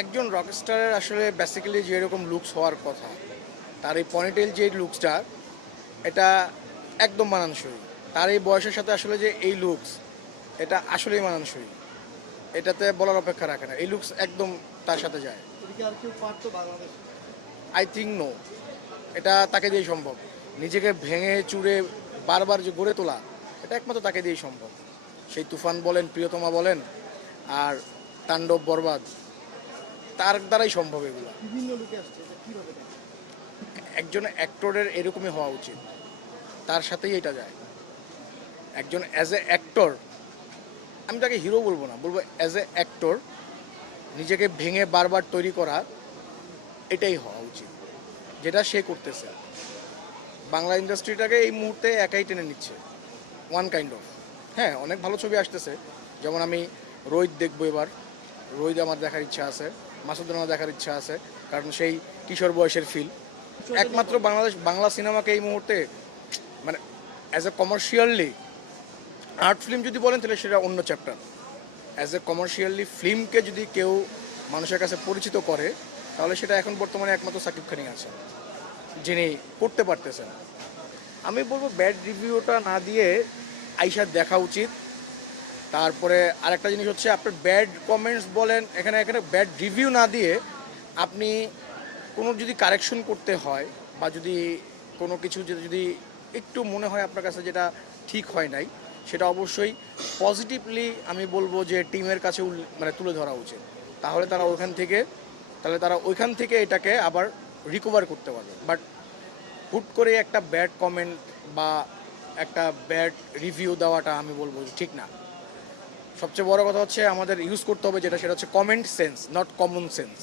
একজন রকস্টারের আসলে বেসিক্যালি যেরকম লুকস হওয়ার কথা, তার এই পনিটেল যে লুকসটা, এটা একদম মানানসই। তার এই বয়সের সাথে আসলে যে এই লুকস, এটা আসলেই মানানসই। এটাতে বলার অপেক্ষা রাখে না, এই লুকস একদম তার সাথে যায়। আই থিঙ্ক নো, এটা তাকে দিয়েই সম্ভব। নিজেকে ভেঙে চুরে বারবার যে গড়ে তোলা, এটা একমাত্র তাকে দিয়েই সম্ভব। সেই তুফান বলেন, প্রিয়তমা বলেন, আর তাণ্ডব বরবাদ, তার দ্বারাই সম্ভব এগুলো। একজন অ্যাক্টরের এরকমই হওয়া উচিত, তার সাথেই এটা যায়। একজন অ্যাজ এ অ্যাক্টর, আমি তাকে হিরো বলবো না, বলবো অ্যাজ এ অ্যাক্টর নিজেকে ভেঙে বারবার তৈরি করা, এটাই হওয়া উচিত, যেটা সে করতেছে। বাংলা ইন্ডাস্ট্রিটাকে এই মুহূর্তে একাই টেনে নিচ্ছে, ওয়ান কাইন্ড অফ। হ্যাঁ, অনেক ভালো ছবি আসতেছে, যেমন আমি রোহিত দেখবো এবার। রোহিত আমার দেখার ইচ্ছা আছে, মাসুদ রানা দেখার ইচ্ছা আছে, কারণ সেই কিশোর বয়সের ফিল। একমাত্র বাংলা সিনেমাকে এই মুহূর্তে মানে as a commercially art film যদি বলেন তাহলে সেটা অন্য চ্যাপ্টার। অ্যাজ এ কমার্শিয়ালি ফিল্মকে যদি কেউ মানুষের কাছে পরিচিত করে, তাহলে সেটা এখন বর্তমানে একমাত্র সাকিব খানই আছে, যিনি করতে পারতেছেন। আমি বলবো ব্যাড রিভিউটা না দিয়ে আইসা দেখা উচিত। তারপরে আরেকটা জিনিস হচ্ছে, আপনার ব্যাড কমেন্টস বলেন, এখানে এখানে ব্যাড রিভিউ না দিয়ে আপনি কোনো যদি কারেকশন করতে হয়, বা যদি কোনো কিছু যদি একটু মনে হয় আপনার কাছে যেটা ঠিক হয় নাই, সেটা অবশ্যই পজিটিভলি আমি বলবো যে টিমের কাছে মানে তুলে ধরা উচিত। তাহলে তারা ওইখান থেকে এটাকে আবার রিকভার করতে পারবে। বাট হুট করে একটা ব্যাড কমেন্ট বা একটা ব্যাড রিভিউ দেওয়াটা আমি বলবো যে ঠিক না। সবচেয়ে বড় কথা হচ্ছে আমাদের ইউজ করতে হবে যেটা, সেটা হচ্ছে comment sense, not common sense.